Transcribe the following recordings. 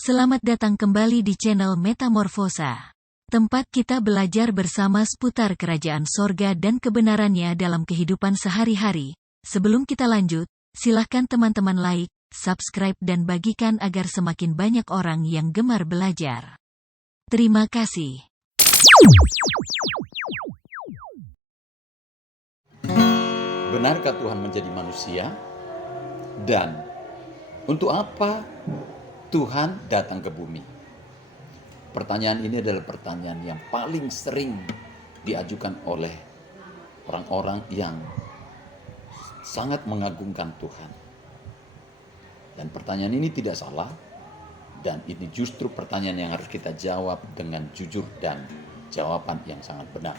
Selamat datang kembali di channel Metamorfosa. Tempat kita belajar bersama seputar kerajaan sorga dan kebenarannya dalam kehidupan sehari-hari. Sebelum kita lanjut, silahkan teman-teman like, subscribe dan bagikan agar semakin banyak orang yang gemar belajar. Terima kasih. Benarkah Tuhan menjadi manusia? Dan untuk apa Tuhan datang ke bumi? Pertanyaan ini adalah pertanyaan yang paling sering diajukan oleh orang-orang yang sangat mengagungkan Tuhan. Dan pertanyaan ini tidak salah, dan ini justru pertanyaan yang harus kita jawab dengan jujur dan jawaban yang sangat benar.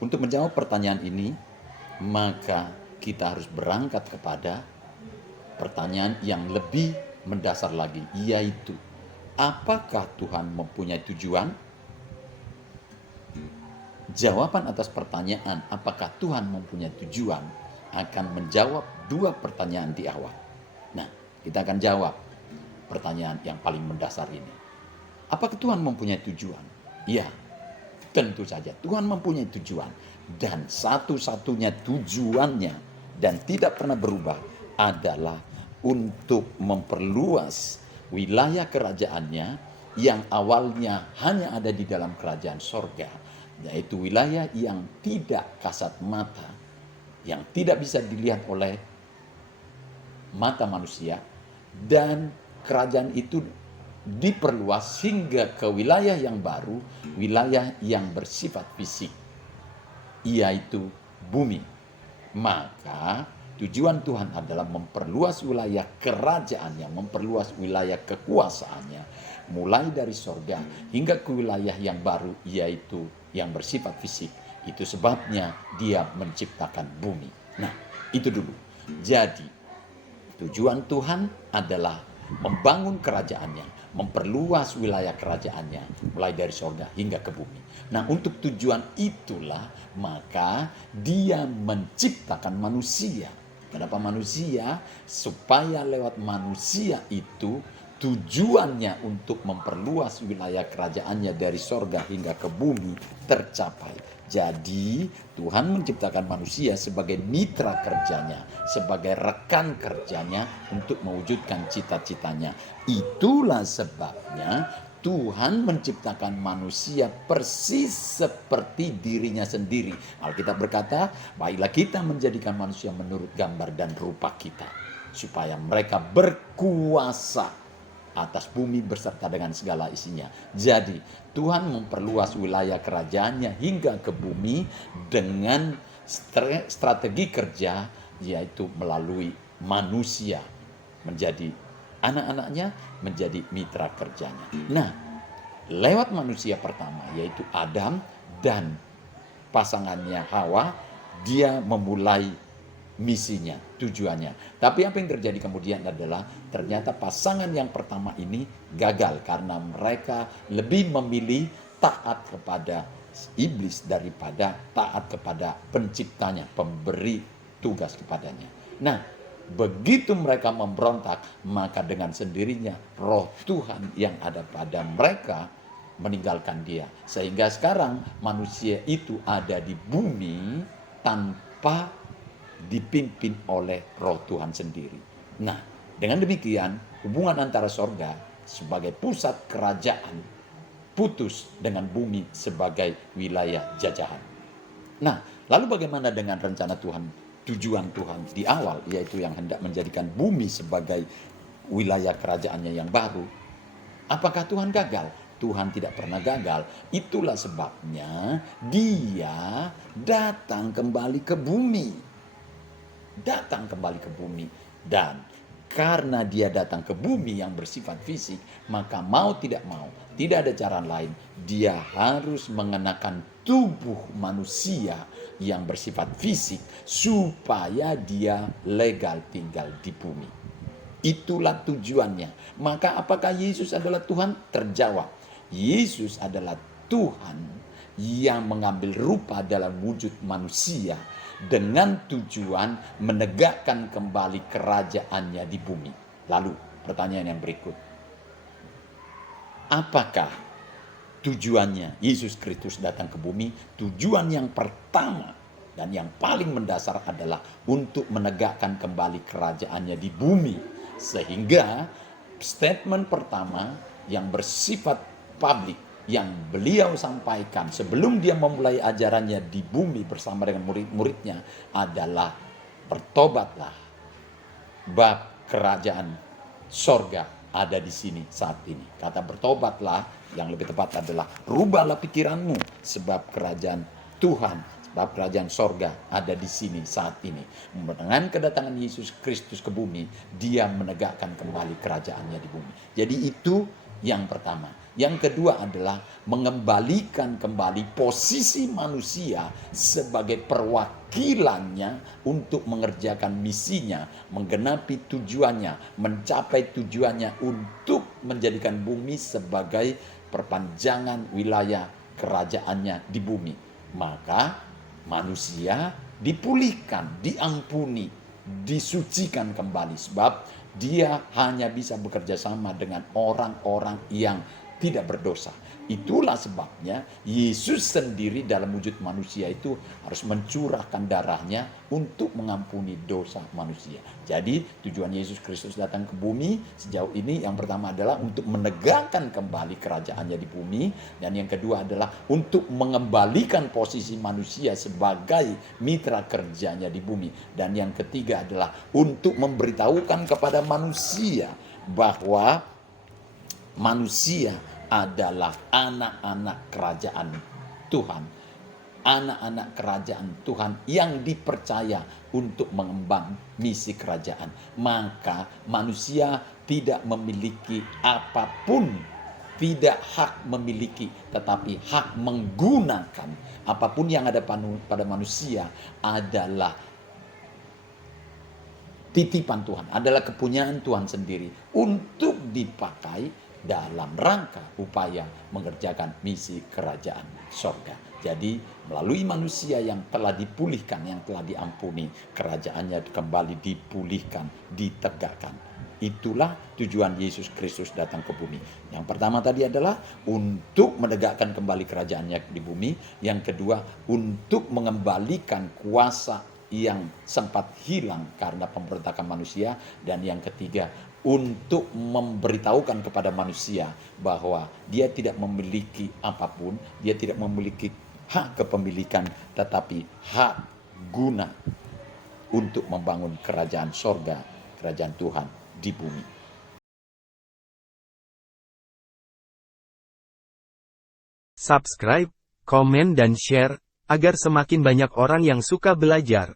Untuk menjawab pertanyaan ini, maka kita harus berangkat kepada pertanyaan yang lebih mendasar lagi, yaitu apakah Tuhan mempunyai tujuan? Jawaban atas pertanyaan apakah Tuhan mempunyai tujuan akan menjawab dua pertanyaan di awal. Nah, kita akan jawab pertanyaan yang paling mendasar ini. Apakah Tuhan mempunyai tujuan? Ya, tentu saja Tuhan mempunyai tujuan. Dan satu-satunya tujuannya dan tidak pernah berubah adalah untuk memperluas wilayah kerajaannya yang awalnya hanya ada di dalam kerajaan sorga, yaitu wilayah yang tidak kasat mata, yang tidak bisa dilihat oleh mata manusia, dan kerajaan itu diperluas hingga ke wilayah yang baru, wilayah yang bersifat fisik, yaitu bumi. Maka tujuan Tuhan adalah memperluas wilayah kerajaannya, memperluas wilayah kekuasaannya, mulai dari sorga hingga ke wilayah yang baru, yaitu yang bersifat fisik. Itu sebabnya dia menciptakan bumi. Nah, itu dulu. Jadi, tujuan Tuhan adalah membangun kerajaannya, memperluas wilayah kerajaannya, mulai dari sorga hingga ke bumi. Nah, untuk tujuan itulah maka dia menciptakan manusia. Kenapa manusia? Supaya lewat manusia itu tujuannya untuk memperluas wilayah kerajaannya dari sorga hingga ke bumi tercapai. Jadi Tuhan menciptakan manusia sebagai mitra kerjanya, sebagai rekan kerjanya untuk mewujudkan cita-citanya. Itulah sebabnya Tuhan menciptakan manusia persis seperti dirinya sendiri. Alkitab berkata, baiklah kita menjadikan manusia menurut gambar dan rupa kita, supaya mereka berkuasa atas bumi beserta dengan segala isinya. Jadi Tuhan memperluas wilayah kerajaannya hingga ke bumi dengan strategi kerja, yaitu melalui manusia menjadi anak-anaknya, menjadi mitra kerjanya. Nah, lewat manusia pertama yaitu Adam dan pasangannya Hawa, dia memulai misinya, tujuannya. Tapi apa yang terjadi kemudian adalah ternyata pasangan yang pertama ini gagal karena mereka lebih memilih taat kepada iblis daripada taat kepada penciptanya, pemberi tugas kepadanya. Nah, begitu mereka memberontak, maka dengan sendirinya roh Tuhan yang ada pada mereka meninggalkan dia. Sehingga sekarang manusia itu ada di bumi tanpa dipimpin oleh roh Tuhan sendiri. Nah, dengan demikian hubungan antara sorga sebagai pusat kerajaan putus dengan bumi sebagai wilayah jajahan. Nah, lalu bagaimana dengan rencana Tuhan, tujuan Tuhan di awal, yaitu yang hendak menjadikan bumi sebagai wilayah kerajaannya yang baru? Apakah Tuhan gagal? Tuhan tidak pernah gagal. Itulah sebabnya dia datang kembali ke bumi. Datang kembali ke bumi. Dan karena dia datang ke bumi yang bersifat fisik, maka mau tidak mau, tidak ada cara lain, dia harus mengenakan tubuh manusia yang bersifat fisik supaya dia legal tinggal di bumi. Itulah tujuannya. Maka apakah Yesus adalah Tuhan? Terjawab. Yesus adalah Tuhan yang mengambil rupa dalam wujud manusia dengan tujuan menegakkan kembali kerajaannya di bumi. Lalu pertanyaan yang berikut, apakah tujuannya Yesus Kristus datang ke bumi? Tujuan yang pertama dan yang paling mendasar adalah untuk menegakkan kembali kerajaannya di bumi. Sehingga statement pertama yang bersifat publik yang beliau sampaikan sebelum dia memulai ajarannya di bumi bersama dengan murid-muridnya adalah bertobatlah, bab kerajaan sorga ada di sini saat ini. Kata bertobatlah yang lebih tepat adalah rubahlah pikiranmu, sebab kerajaan Tuhan, sebab kerajaan sorga ada di sini saat ini. Dengan kedatangan Yesus Kristus ke bumi, dia menegakkan kembali kerajaannya di bumi. Jadi itu yang pertama. Yang kedua adalah mengembalikan kembali posisi manusia sebagai perwakilannya untuk mengerjakan misinya, menggenapi tujuannya, mencapai tujuannya untuk menjadikan bumi sebagai perpanjangan wilayah kerajaannya di bumi. Maka manusia dipulihkan, diampuni, disucikan kembali, sebab dia hanya bisa bekerja sama dengan orang-orang yang tidak berdosa. Itulah sebabnya Yesus sendiri dalam wujud manusia itu harus mencurahkan darahnya untuk mengampuni dosa manusia. Jadi tujuan Yesus Kristus datang ke bumi sejauh ini yang pertama adalah untuk menegakkan kembali kerajaannya di bumi, dan yang kedua adalah untuk mengembalikan posisi manusia sebagai mitra kerjanya di bumi, dan yang ketiga adalah untuk memberitahukan kepada manusia bahwa manusia adalah anak-anak kerajaan Tuhan. Anak-anak kerajaan Tuhan yang dipercaya untuk mengemban misi kerajaan. Maka manusia tidak memiliki apapun, tidak hak memiliki, tetapi hak menggunakan. Apapun yang ada pada manusia adalah titipan Tuhan, adalah kepunyaan Tuhan sendiri untuk dipakai dalam rangka upaya mengerjakan misi kerajaan sorga. Jadi melalui manusia yang telah dipulihkan, yang telah diampuni, kerajaannya kembali dipulihkan, ditegakkan. Itulah tujuan Yesus Kristus datang ke bumi. Yang pertama tadi adalah untuk menegakkan kembali kerajaannya di bumi. Yang kedua untuk mengembalikan kuasa yang sempat hilang karena pemberontakan manusia. Dan yang ketiga untuk memberitahukan kepada manusia bahwa dia tidak memiliki apapun, dia tidak memiliki hak kepemilikan, tetapi hak guna untuk membangun kerajaan sorga, kerajaan Tuhan di bumi. Subscribe, komen dan share, agar semakin banyak orang yang suka belajar